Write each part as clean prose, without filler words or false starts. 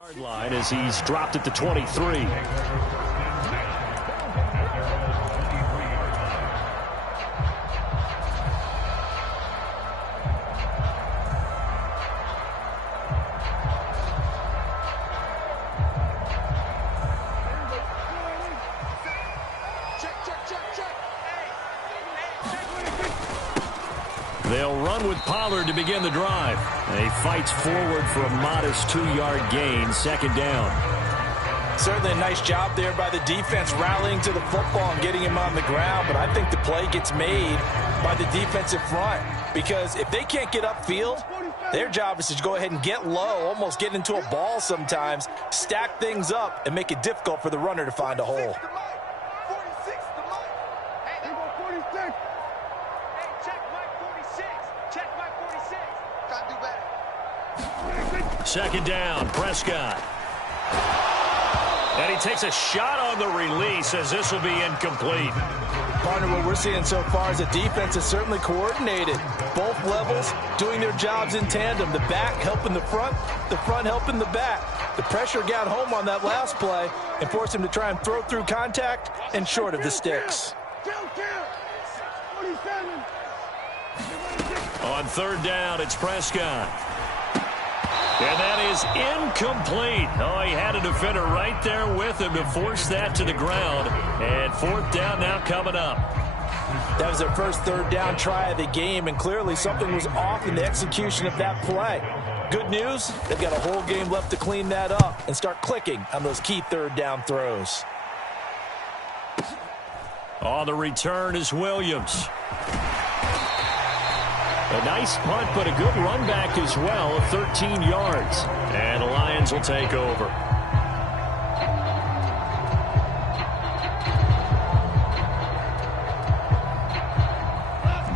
Line as he's dropped at the 23. They'll run with Pollard to begin the drive. He fights forward for a modest 2-yard gain, second down. Certainly a nice job there by the defense rallying to the football and getting him on the ground, but I think the play gets made by the defensive front because if they can't get upfield, their job is to go ahead and get low, almost get into a ball sometimes, stack things up, and make it difficult for the runner to find a hole. Second down, Prescott. And he takes a shot on the release as this will be incomplete. Partner, what we're seeing so far is the defense is certainly coordinated. Both levels doing their jobs in tandem. The back helping the front helping the back. The pressure got home on that last play and forced him to try and throw through contact and short of the sticks. On third down, it's Prescott. And that is incomplete. Oh, he had a defender right there with him to force that to the ground. And fourth down now coming up. That was their first third down try of the game, and clearly something was off in the execution of that play. Good news, they've got a whole game left to clean that up and start clicking on those key third down throws. On the return is Williams. A nice punt, but a good run back as well, 13 yards. And the Lions will take over.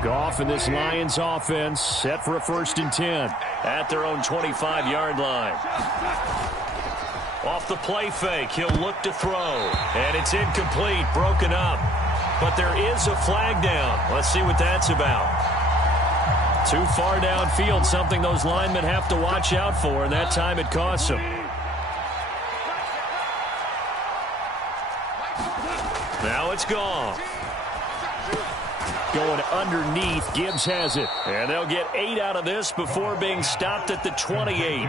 Goff and this Lions offense set for a 1st and 10 at their own 25-yard line. Off the play fake, he'll look to throw. And it's incomplete, broken up. But there is a flag down. Let's see what that's about. Too far downfield, something those linemen have to watch out for, and that time it costs them. Now it's gone. Going underneath, Gibbs has it. And they'll get 8 out of this before being stopped at the 28.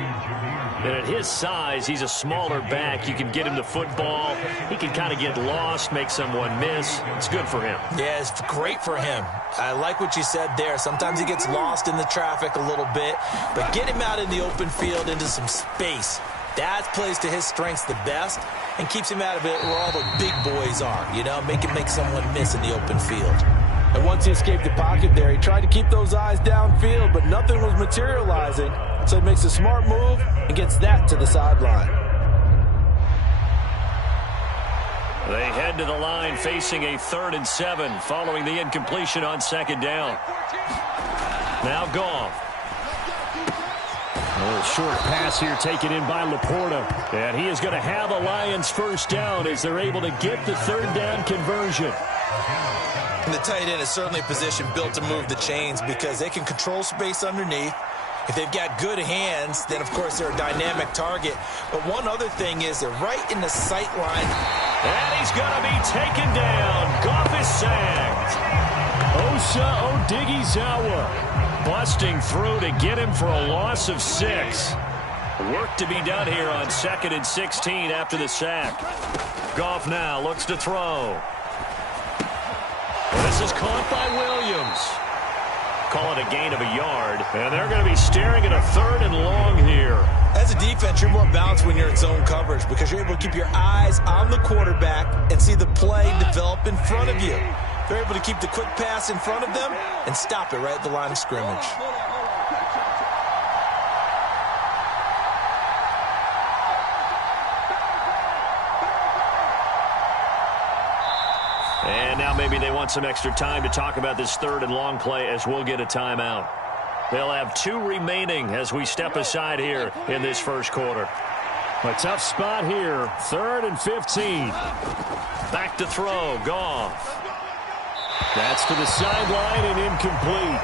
And at his size, he's a smaller back. You can get him the football. He can kind of get lost, make someone miss. It's good for him. Yeah, it's great for him. I like what you said there. Sometimes he gets lost in the traffic a little bit, but get him out in the open field into some space. That plays to his strengths the best and keeps him out of it where all the big boys are, you know, make someone miss in the open field. And once he escaped the pocket there, he tried to keep those eyes downfield, but nothing was materializing. So he makes a smart move and gets that to the sideline. They head to the line facing a 3rd and 7 following the incompletion on second down. Now Goff. A little short pass here taken in by Laporta. And he is going to have a Lions first down as they're able to get the 3rd down conversion. And the tight end is certainly a position built to move the chains because they can control space underneath. If they've got good hands, then, of course, they're a dynamic target. But one other thing is they're right in the sight line. And he's going to be taken down. Goff is sacked. Osa Odighizuwa busting through to get him for a loss of 6. Work to be done here on 2nd and 16 after the sack. Goff now looks to throw. This is caught by Williams. Call it a gain of a yard, and they're going to be staring at a 3rd and long here. As a defense, you're more balanced when you're in zone coverage because you're able to keep your eyes on the quarterback and see the play develop in front of you. They're able to keep the quick pass in front of them and stop it right at the line of scrimmage. And now maybe they want some extra time to talk about this 3rd and long play as we'll get a timeout. They'll have 2 remaining as we step aside here in this first quarter. A tough spot here, 3rd and 15. Back to throw, Goff. That's to the sideline and incomplete.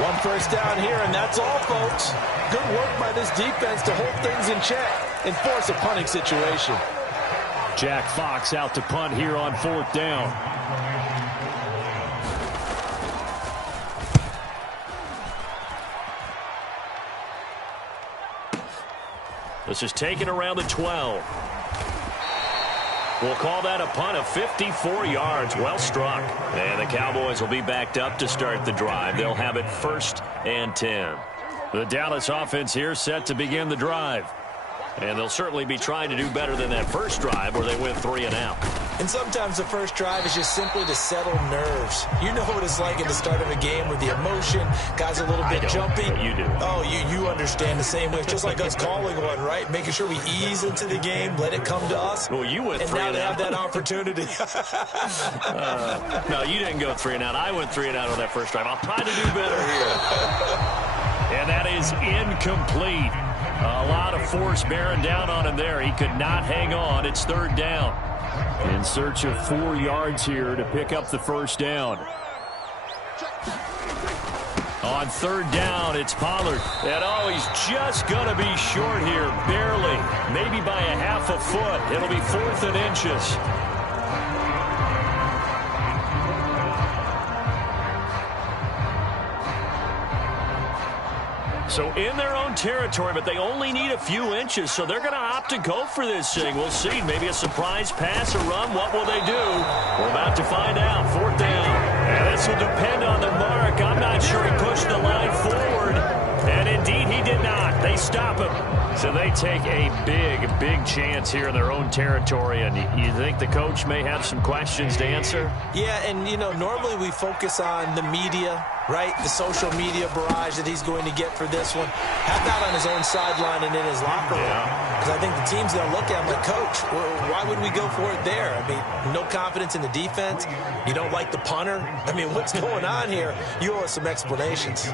One first down here, and that's all, folks. Good work by this defense to hold things in check. and force a punting situation. Jack Fox out to punt here on 4th down. This is taken around the 12. We'll call that a punt of 54 yards. Well struck. And the Cowboys will be backed up to start the drive. They'll have it 1st and 10. The Dallas offense here set to begin the drive. And they'll certainly be trying to do better than that first drive where they went 3 and out. And sometimes the first drive is just simply to settle nerves. You know what it's like at the start of a game with the emotion. Guys a little bit jumpy. But you do. Oh, you understand the same way. It's just like us calling one, right? Making sure we ease into the game, let it come to us. Well, you went 3 and out. And now out. they have that opportunity. No, you didn't go 3 and out. I went 3 and out on that first drive. I'll try to do better here. And that is incomplete. A lot of force bearing down on him there. He could not hang on. It's 3rd down. In search of 4 yards here to pick up the first down. On 3rd down, it's Pollard. And oh, he's just going to be short here. Barely. Maybe by a half a foot. It'll be 4th and inches. So in their own territory, but they only need a few inches, so they're going to opt to go for this thing. We'll see. Maybe a surprise pass, a run. What will they do? We're about to find out. 4th down. And this will depend on the mark. I'm not sure he pushed the line forward. And indeed, he did not. They stop him. So they take a big chance here in their own territory. And you think the coach may have some questions to answer? Yeah, and, you know, normally we focus on the media, right? The social media barrage that he's going to get for this one. Have that on his own sideline and in his locker room. Because I think the team's going to look at him like, Coach, why would we go for it there? I mean, no confidence in the defense. You don't like the punter. I mean, what's going on here? You owe us some explanations.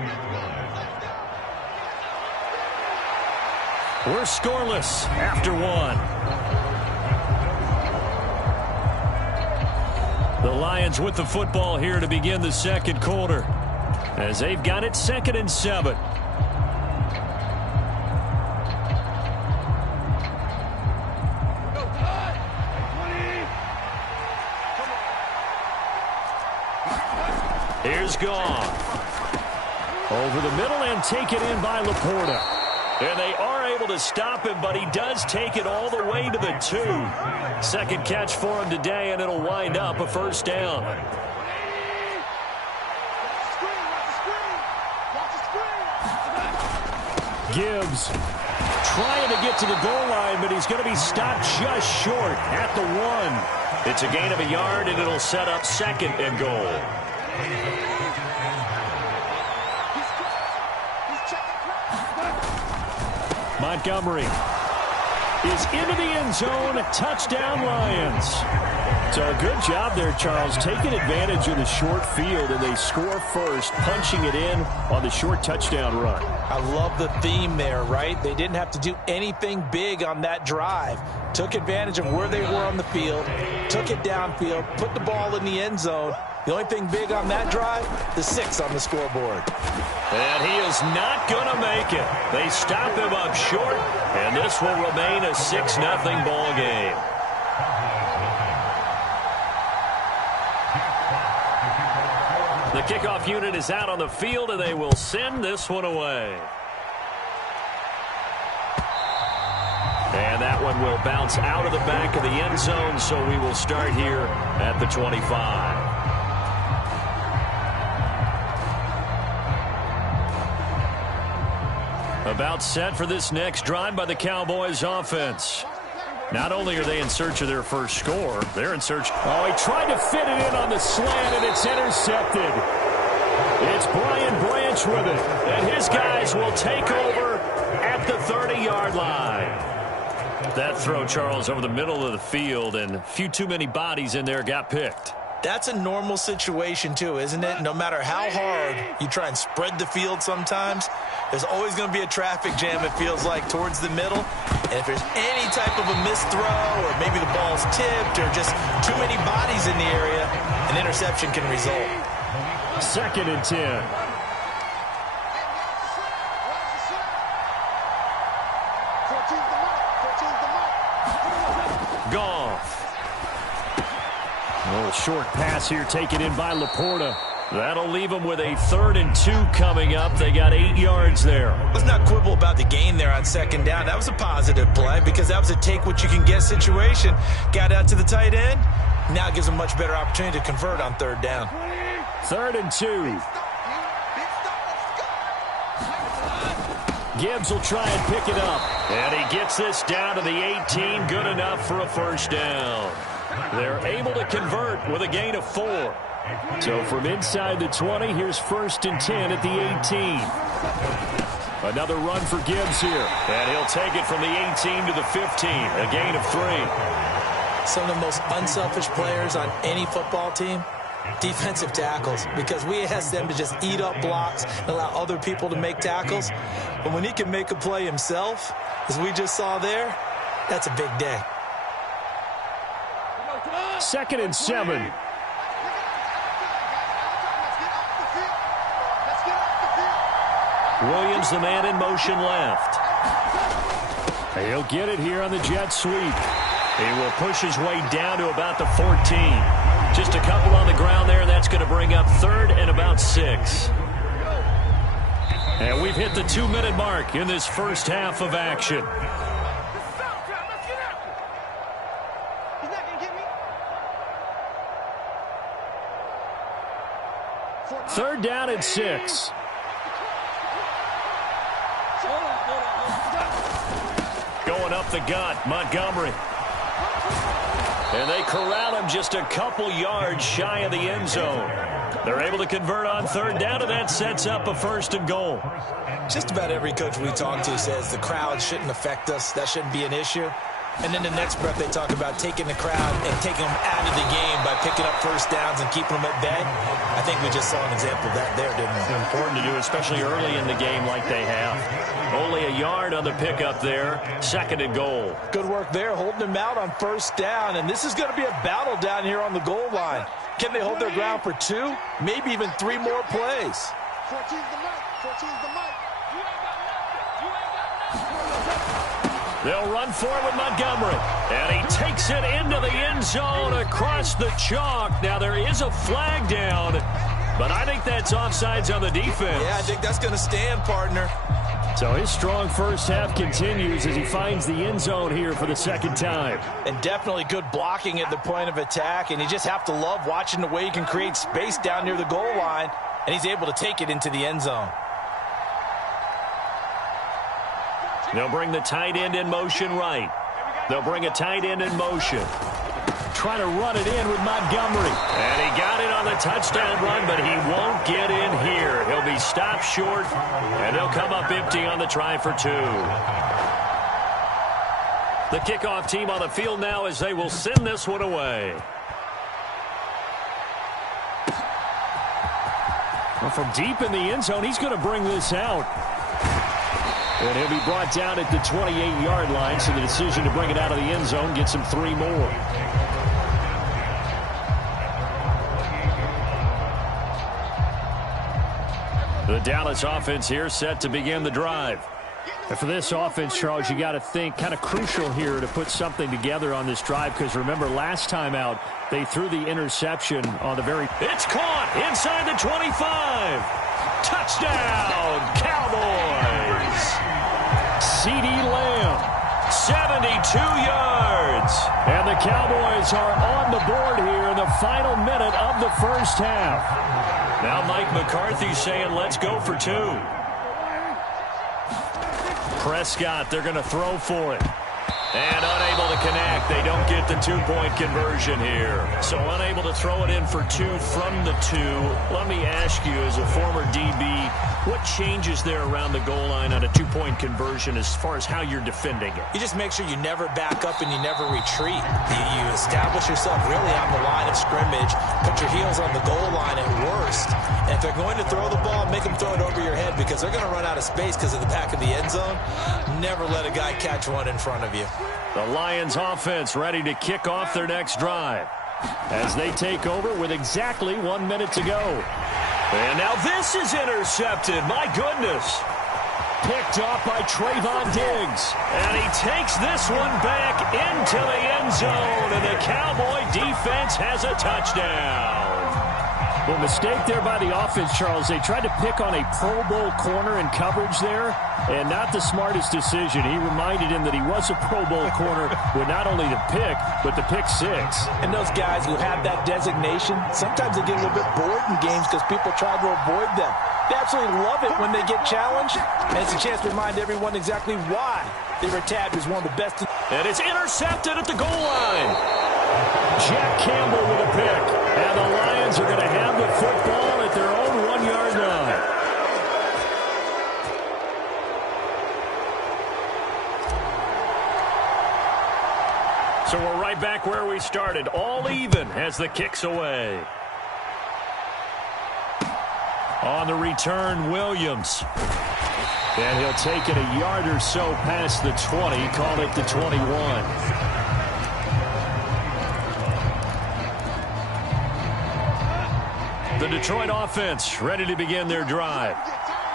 We're scoreless after 1. The Lions with the football here to begin the second quarter, as they've got it 2nd and 7. Here's Goff. Over the middle and taken in by Laporta. And they are able to stop him, but he does take it all the way to the 2. Second catch for him today, and it'll wind up a first down. Gibbs trying to get to the goal line, but he's going to be stopped just short at the 1. It's a gain of a yard, and it'll set up 2nd and goal. Montgomery is into the end zone. Touchdown, Lions. So a good job there, Charles, taking advantage of the short field, and they score first, punching it in on the short touchdown run. I love the theme there, right? They didn't have to do anything big on that drive. Took advantage of where they were on the field, took it downfield, put the ball in the end zone. The only thing big on that drive, the 6 on the scoreboard. And he is not going to make it. They stop him up short, and this will remain a 6-0 ball game. The kickoff unit is out on the field, and they will send this one away. And that one will bounce out of the back of the end zone, so we will start here at the 25. About set for this next drive by the Cowboys offense. Not only are they in search of their first score, they're in search. Oh, he tried to fit it in on the slant, and it's intercepted. It's Brian Branch with it, and his guys will take over at the 30-yard line. That throw, Charles, over the middle of the field, and a few too many bodies in there got picked. That's a normal situation, too, isn't it? No matter how hard you try and spread the field sometimes, there's always going to be a traffic jam, it feels like, towards the middle. And if there's any type of a missed throw, or maybe the ball's tipped, or just too many bodies in the area, an interception can result. 2nd and 10. Goff. A little short pass here taken in by Laporta. That'll leave them with a 3rd and 2 coming up. They got 8 yards there. Let's not quibble about the gain there on 2nd down. That was a positive play because that was a take-what-you-can-get situation. Got out to the tight end. Now it gives them a much better opportunity to convert on 3rd down. 3rd and 2. Gibbs will try and pick it up. And he gets this down to the 18. Good enough for a 1st down. They're able to convert with a gain of 4. So from inside the 20, here's 1st and 10 at the 18. Another run for Gibbs here. And he'll take it from the 18 to the 15. A gain of 3. Some of the most unselfish players on any football team, defensive tackles, because we ask them to just eat up blocks and allow other people to make tackles. But when he can make a play himself, as we just saw there, that's a big day. 2nd and 7. Williams, the man in motion left. He'll get it here on the jet sweep. He will push his way down to about the 14. Just a couple on the ground there. That's going to bring up 3rd and about 6. And we've hit the 2-minute mark in this first half of action. Third down and 6. Going up the gut, Montgomery. And they corral him just a couple yards shy of the end zone. They're able to convert on 3rd down, and that sets up a 1st and goal. Just about every coach we talk to says the crowd shouldn't affect us. That shouldn't be an issue. And then the next breath they talk about taking the crowd and taking them out of the game by picking up 1st downs and keeping them at bay. I think we just saw an example of that there, didn't we? It's important to do, especially early in the game like they have. Only a yard on the pickup there. 2nd and goal. Good work there, holding them out on 1st down. And this is going to be a battle down here on the goal line. Can they hold their ground for 2, maybe even 3 more plays? 14's the mic. 14's the mic. They'll run forward with Montgomery. And he takes it into the end zone across the chalk. Now there is a flag down, but I think that's offsides on the defense. Yeah, I think that's going to stand, partner. So his strong first half continues as he finds the end zone here for the 2nd time. And definitely good blocking at the point of attack, and you just have to love watching the way he can create space down near the goal line, and he's able to take it into the end zone. They'll bring the tight end in motion right. They'll bring a tight end in motion. Try to run it in with Montgomery. And he got it on the touchdown run, but he won't get in here. He'll be stopped short, and he'll come up empty on the try for 2. The kickoff team on the field now as they will send this one away. Well, from deep in the end zone, he's going to bring this out. And he'll be brought down at the 28-yard line, so the decision to bring it out of the end zone gets him 3 more. The Dallas offense here set to begin the drive. And for this offense, Charles, you got to think kind of crucial here to put something together on this drive, because remember last time out they threw the interception on the very... It's caught inside the 25. Touchdown, Cowboys. CeeDee Lamb, 72 yards. And the Cowboys are on the board here in the final minute of the first half. Now Mike McCarthy saying, let's go for 2. Prescott, they're going to throw for it. And unable to connect. They don't get the 2-point conversion here. So unable to throw it in for 2 from the 2. Let me ask you, as a former DB, what changes there around the goal line on a 2-point conversion as far as how you're defending it? You just make sure you never back up and you never retreat. You establish yourself really on the line of scrimmage, put your heels on the goal line at worst. And if they're going to throw the ball, make them throw it over your head, because they're going to run out of space because of the back of the end zone. Never let a guy catch one in front of you. The Lions offense ready to kick off their next drive as they take over with exactly 1 minute to go. And now this is intercepted. My goodness. picked off by Trayvon Diggs. And he takes this one back into the end zone, and the Cowboy defense has a touchdown. Well, mistake there by the offense, Charles. They tried to pick on a Pro Bowl corner in coverage there, and not the smartest decision. He reminded him that he was a Pro Bowl corner with not only the pick, but the pick six. And those guys who have that designation, sometimes they get a little bit bored in games because people try to avoid them. They absolutely love it when they get challenged, and it's a chance to remind everyone exactly why they were tabbed as one of the best. And it's intercepted at the goal line. Jack Campbell with a pick. And the Lions are going to have the football at their own 1-yard line. So we're right back where we started. All even as the kick's away. On the return, Williams. And he'll take it a yard or so past the 20. Call it the 21. The Detroit offense ready to begin their drive.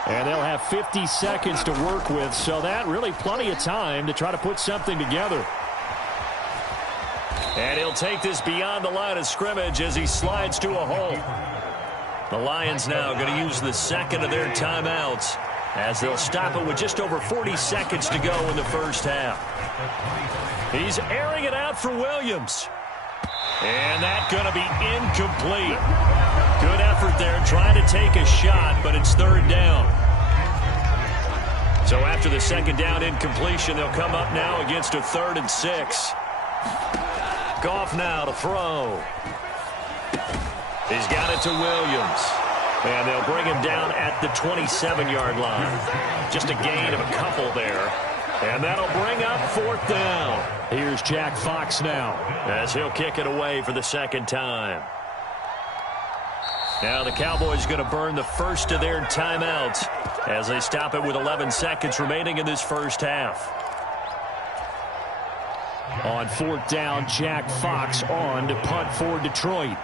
And they'll have 50 seconds to work with, so that really plenty of time to try to put something together. And he'll take this beyond the line of scrimmage as he slides to a hole. The Lions now going to use the second of their timeouts as they'll stop it with just over 40 seconds to go in the first half. He's airing it out for Williams. And that's going to be incomplete. Good effort there trying to take a shot, but it's third down. So after the second down incompletion, they'll come up now against a 3rd and 6. Goff now to throw. He's got it to Williams. And they'll bring him down at the 27-yard line. Just a gain of a couple there. And that'll bring up 4th down. Here's Jack Fox now as he'll kick it away for the second time. Now the Cowboys going to burn the first of their timeouts as they stop it with 11 seconds remaining in this first half. On 4th down, Jack Fox on to punt for Detroit.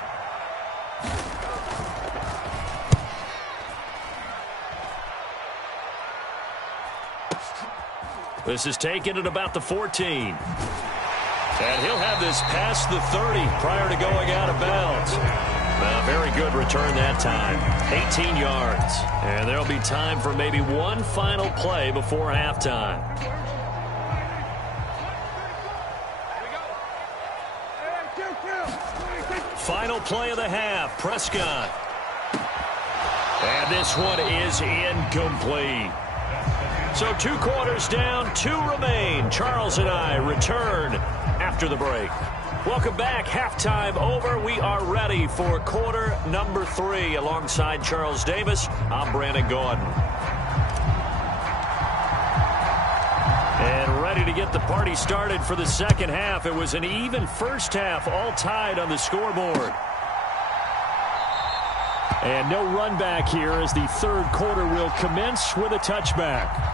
This is taken at about the 14. And he'll have this past the 30 prior to going out of bounds. Well, very good return that time. 18 yards. And there'll be time for maybe one final play before halftime. Final play of the half, Prescott. And this one is incomplete. So 2 quarters down, 2 remain. Charles and I return after the break. Welcome back. Halftime over. We are ready for quarter number 3. Alongside Charles Davis, I'm Brandon Gaudin. And ready to get the party started for the second half. It was an even first half, all tied on the scoreboard. And no run back here as the third quarter will commence with a touchback.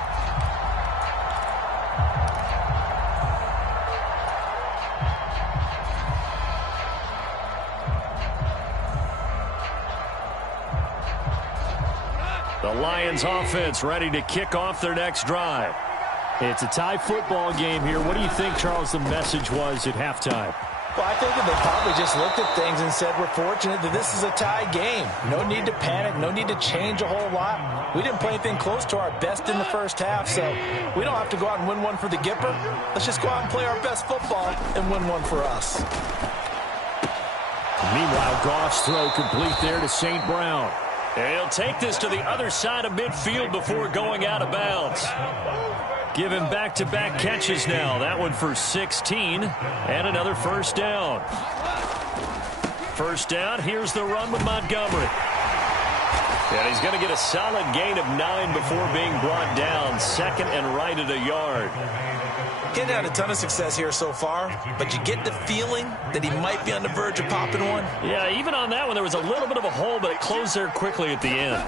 The Lions offense ready to kick off their next drive. It's a tie football game here. What do you think, Charles, the message was at halftime? Well, I think that they probably just looked at things and said, we're fortunate that this is a tie game. No need to panic. No need to change a whole lot. We didn't play anything close to our best in the first half, so we don't have to go out and win one for the Gipper. Let's just go out and play our best football and win one for us. Meanwhile, Goff's throw complete there to St. Brown. And he'll take this to the other side of midfield before going out of bounds. Give him back-to-back catches now. That one for 16 and another first down. First down, here's the run with Montgomery. And he's going to get a solid gain of 9 before being brought down. Second and right at a yard. Getting had a ton of success here so far, but you get the feeling that he might be on the verge of popping one. Yeah, even on that one, there was a little bit of a hole, but it closed there quickly at the end.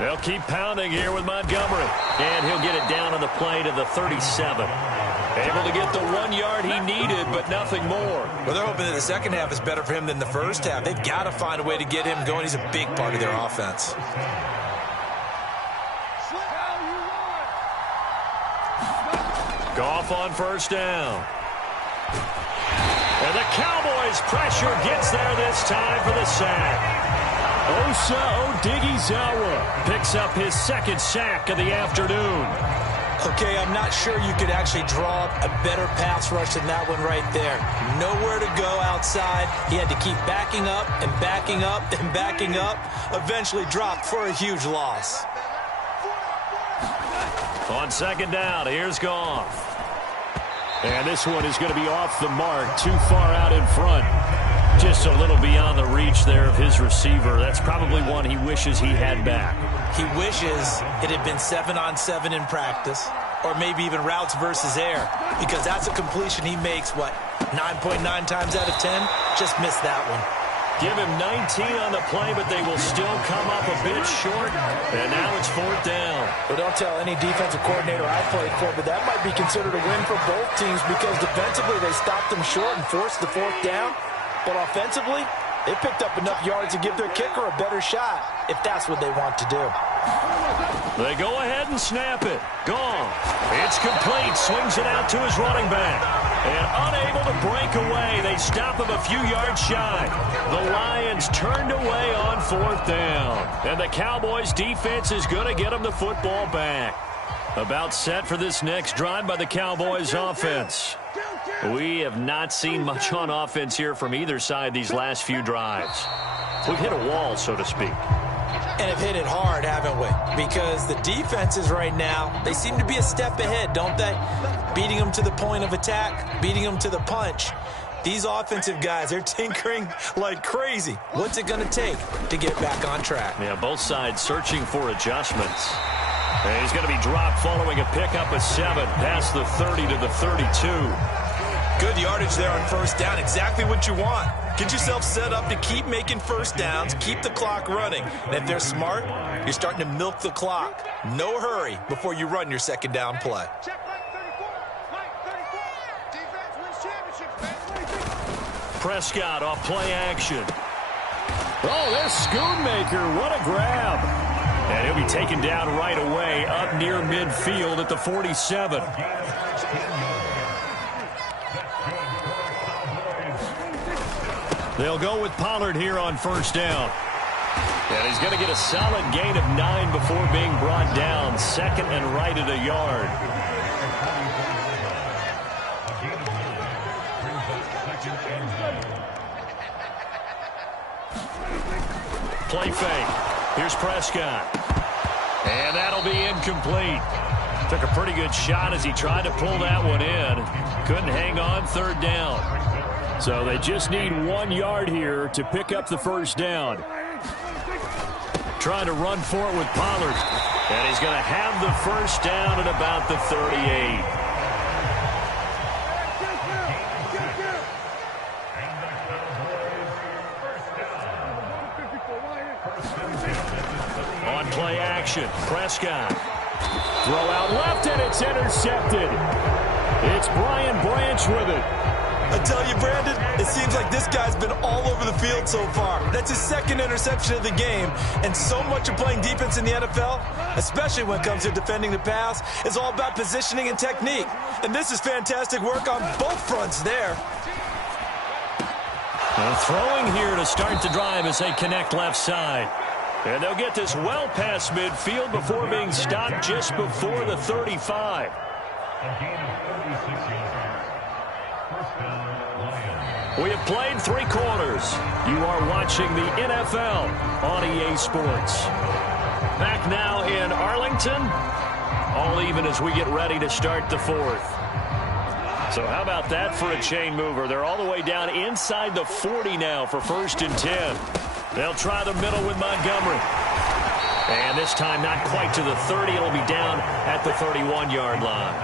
They'll keep pounding here with Montgomery. And he'll get it down on the play to the 37. Able to get the 1 yard he needed, but nothing more. Well, they're hoping that the second half is better for him than the first half. They've got to find a way to get him going. He's a big part of their offense. Goff on first down. And the Cowboys' pressure gets there this time for the sack. Osa Odighizuwa picks up his second sack of the afternoon. Okay, I'm not sure you could actually draw up a better pass rush than that one right there. Nowhere to go outside. He had to keep backing up and backing up and backing up. Eventually dropped for a huge loss. On second down, here's Goff. And this one is going to be off the mark, too far out in front. Just a little beyond the reach there of his receiver. That's probably one he wishes he had back. He wishes it had been 7-on-7 in practice, or maybe even routes versus air, because that's a completion he makes, 9.9 times out of 10? Just missed that one. Give him 19 on the play, but they will still come up a bit short. And now it's fourth down. Well, don't tell any defensive coordinator I played for, but that might be considered a win for both teams because defensively they stopped them short and forced the fourth down. But offensively, they picked up enough yards to give their kicker a better shot, if that's what they want to do. They go ahead and snap it. Gone. It's complete. Swings it out to his running back. And unable to break away, they stop him a few yards shy. The Lions turned away on fourth down. And the Cowboys' defense is going to get them the football back. About set for this next drive by the Cowboys' offense. We have not seen much on offense here from either side these last few drives. We've hit a wall, so to speak. And have hit it hard, haven't we? Because the defenses right now, they seem to be a step ahead, don't they? Beating them to the point of attack, beating them to the punch. These offensive guys, they're tinkering like crazy. What's it going to take to get back on track? Yeah, both sides searching for adjustments. And he's going to be dropped following a pickup of 7 past the 30 to the 32. Good yardage there on first down. Exactly what you want. Get yourself set up to keep making first downs, keep the clock running. And if they're smart, you're starting to milk the clock. No hurry before you run your second down play. Prescott off play action. Oh, there's Schoonmaker. What a grab. And he'll be taken down right away up near midfield at the 47. They'll go with Pollard here on first down. And he's going to get a solid gain of 9 before being brought down. Second and right at a yard. Play fake. Here's Prescott. And that'll be incomplete. Took a pretty good shot as he tried to pull that one in. Couldn't hang on third down. So they just need 1 yard here to pick up the first down. Trying to run for it with Pollard. And he's going to have the first down at about the 38. On play action, Prescott. Throw out left, and it's intercepted. It's Brian Branch with it. I tell you, Brandon, it seems like this guy's been all over the field so far. That's his second interception of the game. And so much of playing defense in the NFL, especially when it comes to defending the pass, is all about positioning and technique. And this is fantastic work on both fronts there. Throwing here to start the drive as they connect left side. And they'll get this well past midfield before being stopped just before the 35. We have played 3 quarters. You are watching the NFL on EA Sports. Back now in Arlington. All even as we get ready to start the 4th. So how about that for a chain mover? They're all the way down inside the 40 now for 1st and 10. They'll try the middle with Montgomery. And this time not quite to the 30. It'll be down at the 31-yard line.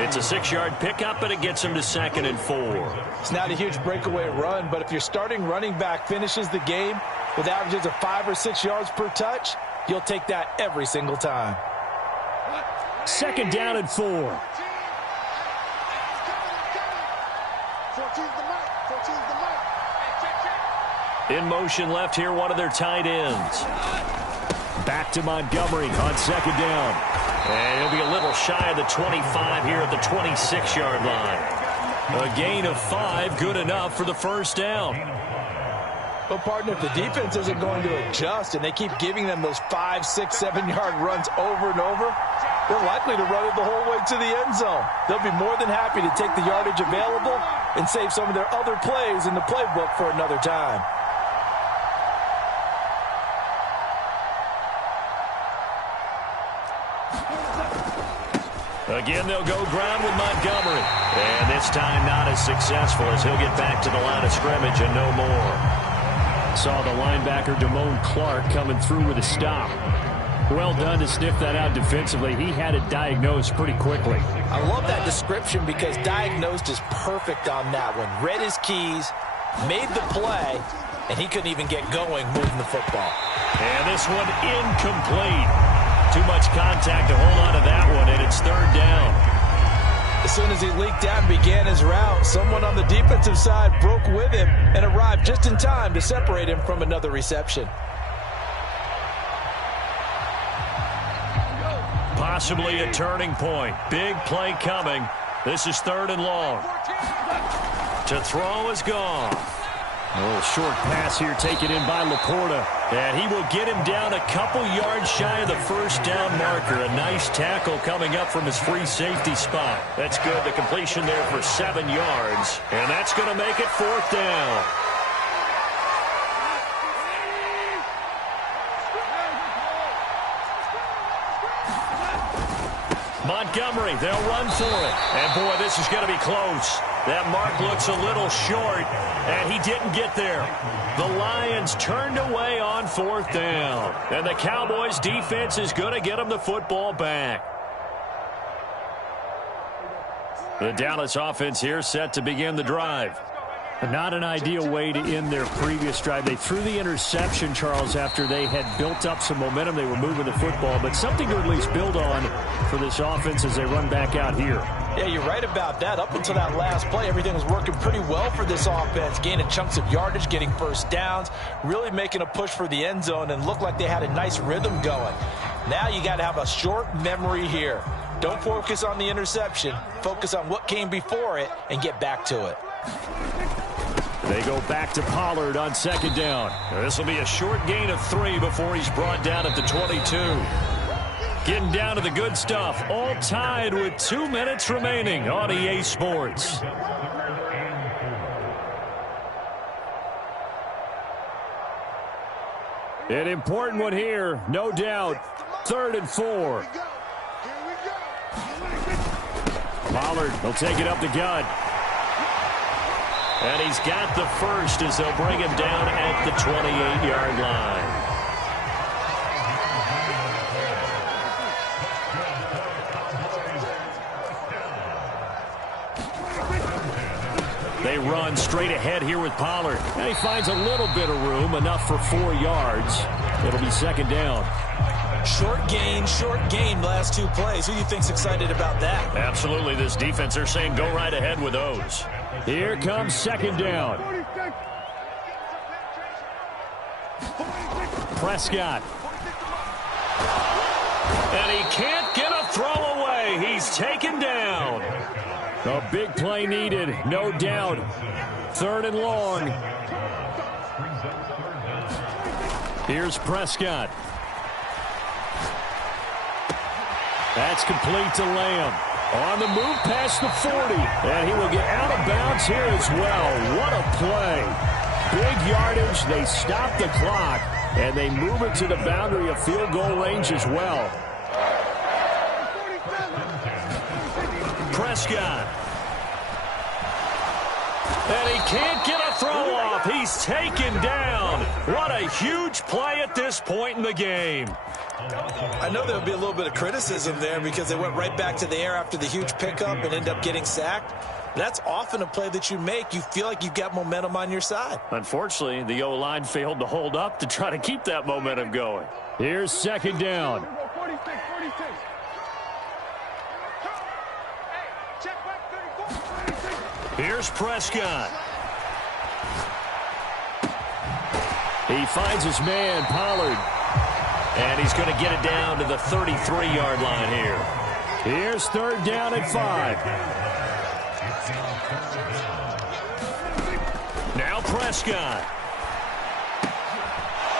It's a 6-yard pickup, but it gets him to 2nd and 4. It's not a huge breakaway run, but if your starting running back finishes the game with averages of 5 or 6 yards per touch, you'll take that every single time. 2nd down and 4. 14's the mark. 14's the mark. In motion left here, one of their tight ends. Back to Montgomery on second down. And he'll be a little shy of the 25 here at the 26-yard line. A gain of 5, good enough for the first down. Well, partner, if the defense isn't going to adjust and they keep giving them those 5, 6, 7-yard runs over and over, they're likely to run it the whole way to the end zone. They'll be more than happy to take the yardage available and save some of their other plays in the playbook for another time. Again, they'll go ground with Montgomery. And this time not as successful as he'll get back to the line of scrimmage and no more. Saw the linebacker Damone Clark coming through with a stop. Well done to sniff that out defensively. He had it diagnosed pretty quickly. I love that description because diagnosed is perfect on that one. Read his keys, made the play, and he couldn't even get going moving the football. And this one incomplete. Too much contact to hold on to that one, and it's third down. As soon as he leaked out and began his route, someone on the defensive side broke with him and arrived just in time to separate him from another reception. Possibly a turning point. Big play coming. This is third and long. To throw is gone. A little short pass here taken in by Laporta. And he will get him down a couple yards shy of the first down marker. A nice tackle coming up from his free safety spot. That's good. The completion there for 7 yards. And that's going to make it fourth down. Montgomery, they'll run for it. And, boy, this is going to be close. That mark looks a little short, and he didn't get there. The Lions turned away on fourth down. And the Cowboys' defense is going to get them the football back. The Dallas offense here set to begin the drive. Not an ideal way to end their previous drive. They threw the interception, Charles, after they had built up some momentum. They were moving the football, but something to at least build on for this offense as they run back out here. Yeah, you're right about that. Up until that last play, everything was working pretty well for this offense, gaining chunks of yardage, getting first downs, really making a push for the end zone, and looked like they had a nice rhythm going. Now you got to have a short memory here. Don't focus on the interception. Focus on what came before it and get back to it. They go back to Pollard on second down. This will be a short gain of 3 before he's brought down at the 22. Getting down to the good stuff. All tied with 2 minutes remaining on EA Sports. An important one here, no doubt. 3rd and 4. Pollard will take it up the gut. And he's got the first as they'll bring him down at the 28-yard line. They run straight ahead here with Pollard. And he finds a little bit of room, enough for 4 yards. It'll be second down. Short gain last 2 plays. Who do you think's excited about that? Absolutely. This defense, they're saying go right ahead with those. Here comes second down. Prescott. And he can't get a throw away. He's taken down. A big play needed, no doubt. 3rd and long. Here's Prescott. That's complete to Lamb. On the move past the 40. And he will get out of bounds here as well. What a play. Big yardage. They stop the clock. And they move it to the boundary of field goal range as well. Prescott. And he can't get a throw off. He's taken down. What a huge play at this point in the game. I know there'll be a little bit of criticism there because they went right back to the air after the huge pickup and ended up getting sacked. That's often a play that you make. You feel like you've got momentum on your side. Unfortunately, the O-line failed to hold up to try to keep that momentum going. Here's second down. Here's Prescott. He finds his man, Pollard. And he's going to get it down to the 33-yard line here. Here's 3rd down and 5. Now Prescott.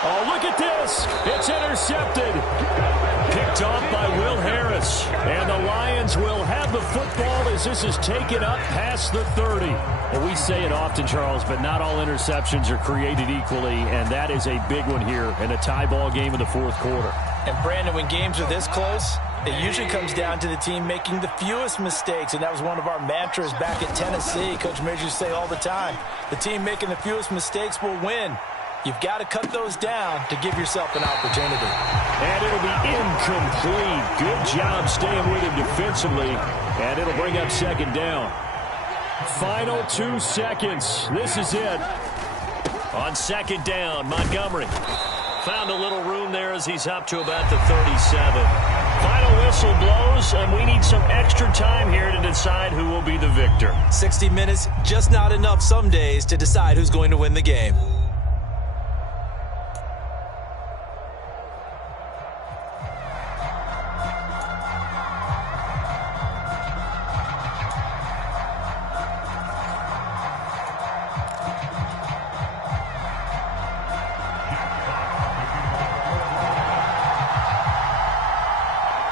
Oh, look at this. It's intercepted. Picked off by Will Harris. And the Lions will have the football as this is taken up past the 30. Well, we say it often, Charles, but not all interceptions are created equally, and that is a big one here in a tie ball game in the 4th quarter. And, Brandon, when games are this close, it usually comes down to the team making the fewest mistakes, and that was one of our mantras back at Tennessee. Coach Mears used to say all the time, the team making the fewest mistakes will win. You've got to cut those down to give yourself an opportunity. And it'll be incomplete. Good job staying with him defensively, and it'll bring up 2nd down. Final 2 seconds. This is it. On 2nd down, Montgomery found a little room there as he's up to about the 37. Final whistle blows, and we need some extra time here to decide who will be the victor. 60 minutes, just not enough some days to decide who's going to win the game.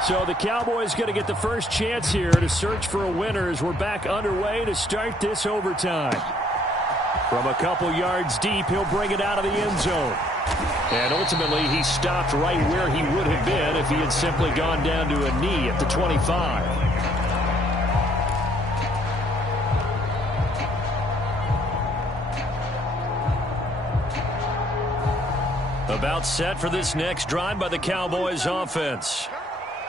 So the Cowboys going to get the first chance here to search for a winner as we're back underway to start this overtime. From a couple yards deep, he'll bring it out of the end zone. And ultimately, he stopped right where he would have been if he had simply gone down to a knee at the 25. About set for this next drive by the Cowboys offense.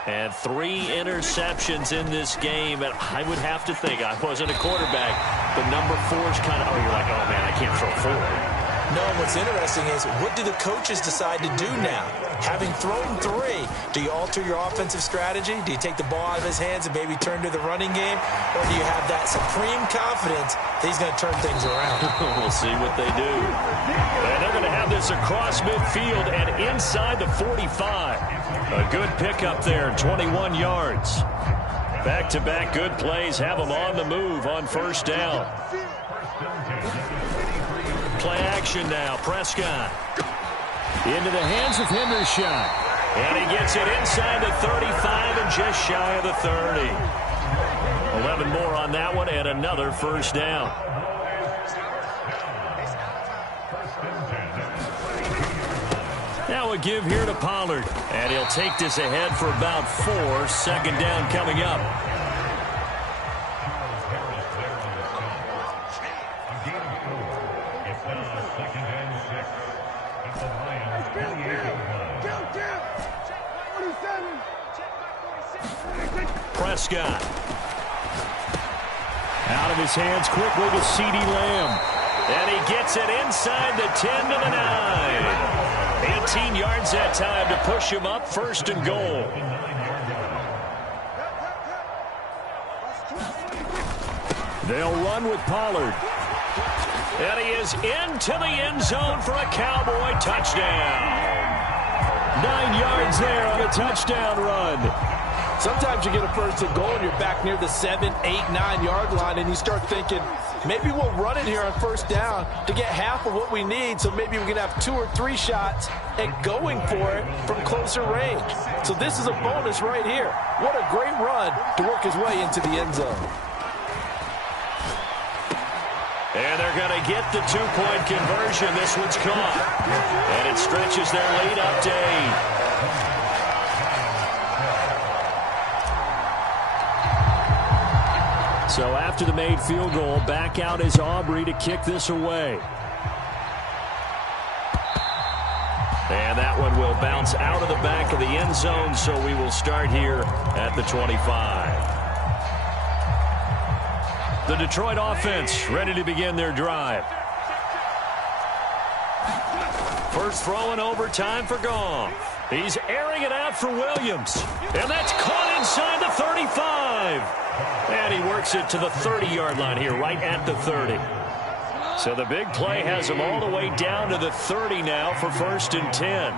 And 3 interceptions in this game. And I would have to think, I wasn't a quarterback, but number 4 is kind of, oh, you're like, oh, man, I can't throw 4. No, what's interesting is what do the coaches decide to do now? Having thrown 3, do you alter your offensive strategy? Do you take the ball out of his hands and maybe turn to the running game? Or do you have that supreme confidence that he's going to turn things around? We'll see what they do. And they're going to have this across midfield and inside the 45. A good pickup there, 21 yards. Back-to-back good plays have them on the move on 1st down. Play action now, Prescott. Into the hands of Hendershot. And he gets it inside the 35 and just shy of the 30. 11 more on that one and another 1st down. Now a give here to Pollard. And he'll take this ahead for about 4. 2nd down coming up. Prescott. Out of his hands quickly to CeeDee Lamb. And he gets it inside the 10 to the 9. 18 yards that time to push him up 1st and goal. They'll run with Pollard. And he is into the end zone for a Cowboy touchdown. 9 yards there on a touchdown run. Sometimes you get a 1st and goal and you're back near the 7, 8, 9 yard line and you start thinking, maybe we'll run it here on 1st down to get half of what we need, so maybe we can have 2 or 3 shots at going for it from closer range. So this is a bonus right here. What a great run to work his way into the end zone. And they're going to get the 2-point conversion. This one's caught. And it stretches their lead up to 8. So after the made field goal, back out is Aubrey to kick this away. And that one will bounce out of the back of the end zone, so we will start here at the 25. The Detroit offense ready to begin their drive. First throw in overtime for Goff. He's airing it out for Williams. And that's caught inside the 35. And he works it to the 30-yard line here, right at the 30. So the big play has him all the way down to the 30 now for 1st and 10.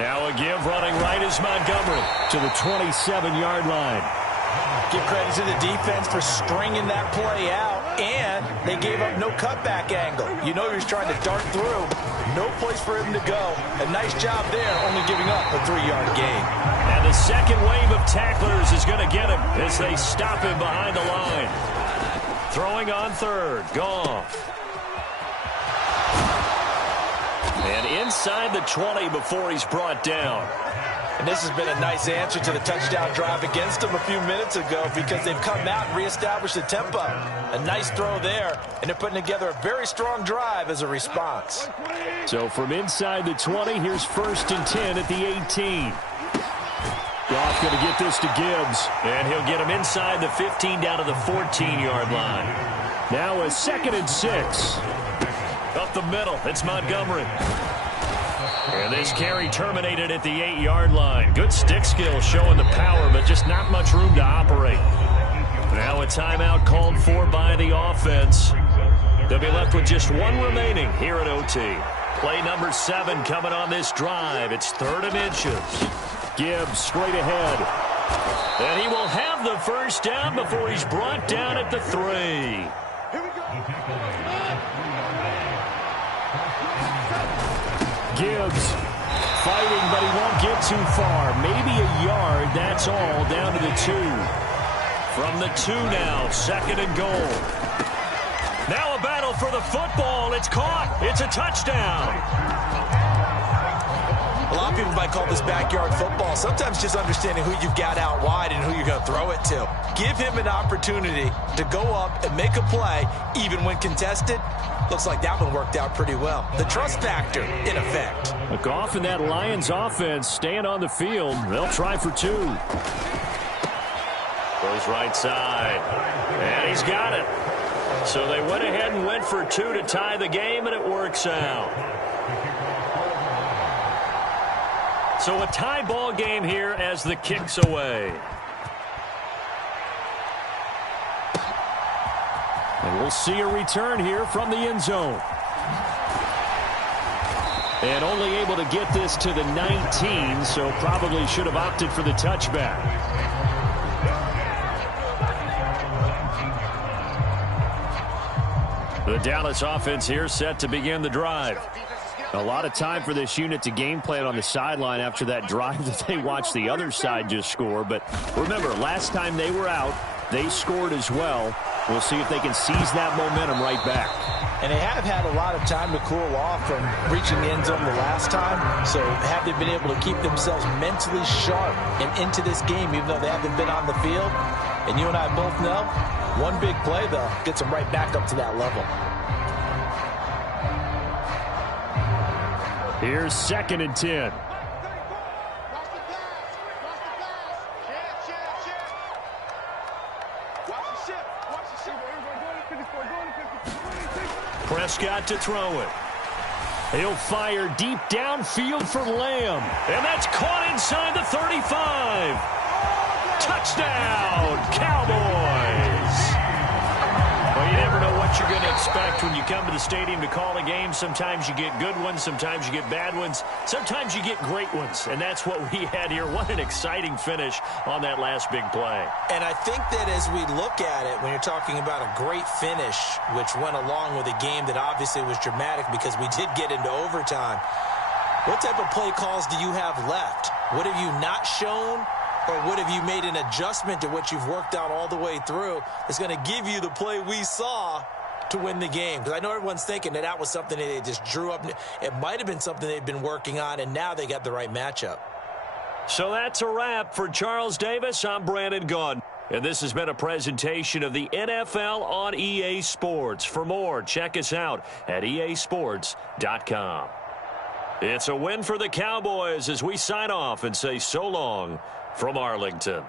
Now a give running right is Montgomery to the 27-yard line. Give credit to the defense for stringing that play out, and they gave up no cutback angle. You know he was trying to dart through. No place for him to go. A nice job there, only giving up a 3-yard gain. And the second wave of tacklers is going to get him as they stop him behind the line. Throwing on third, Goff. And inside the 20 before he's brought down. And this has been a nice answer to the touchdown drive against them a few minutes ago because they've come out and reestablished the tempo. A nice throw there, and they're putting together a very strong drive as a response. So from inside the 20, here's 1st and 10 at the 18. Goff going to get this to Gibbs. And he'll get him inside the 15 down to the 14-yard line. Now a 2nd and 6. Up the middle, it's Montgomery. And this carry terminated at the 8-yard line. Good stick skill showing the power, but just not much room to operate. Now a timeout called for by the offense. They'll be left with just one remaining here at OT. Play number 7 coming on this drive. It's 3rd and inches. Gibbs straight ahead. And he will have the first down before he's brought down at the 3. Gibbs fighting, but he won't get too far. Maybe a yard, that's all, down to the 2. From the 2 now, 2nd and goal. Now a battle for the football. It's caught. It's a touchdown. A lot of people might call this backyard football. Sometimes just understanding who you've got out wide and who you're going to throw it to. Give him an opportunity to go up and make a play, even when contested. Looks like that one worked out pretty well. The trust factor, in effect. Goff and that Lions offense staying on the field. They'll try for 2. Goes right side. And he's got it. So they went ahead and went for 2 to tie the game, and it works out. So a tie ball game here as the kick's away. And we'll see a return here from the end zone. And only able to get this to the 19, so probably should have opted for the touchback. The Dallas offense here set to begin the drive. A lot of time for this unit to game plan on the sideline after that drive that they watched the other side just score. But remember, last time they were out, they scored as well. We'll see if they can seize that momentum right back. And they have had a lot of time to cool off from reaching the end zone the last time. So have they been able to keep themselves mentally sharp and into this game, even though they haven't been on the field? And you and I both know, one big play, though, gets them right back up to that level. Here's 2nd and 10. Prescott to throw it. He'll fire deep downfield for Lamb. And that's caught inside the 35. Touchdown, Cowboys. Well, you never know what you're going to expect when you come to the stadium to call a game. Sometimes you get good ones. Sometimes you get bad ones. Sometimes you get great ones. And that's what we had here. What an exciting finish on that last big play. And I think that as we look at it, when you're talking about a great finish, which went along with a game that obviously was dramatic because we did get into overtime, what type of play calls do you have left? What have you not shown? Or what have you made an adjustment to what you've worked out all the way through that's going to give you the play we saw to win the game? Because I know everyone's thinking that was something that they just drew up. It might have been something they've been working on, and now they got the right matchup. So that's a wrap for Charles Davis. I'm Brandon Gaudin. And this has been a presentation of the NFL on EA Sports. For more, check us out at easports.com. It's a win for the Cowboys as we sign off and say so long from Arlington.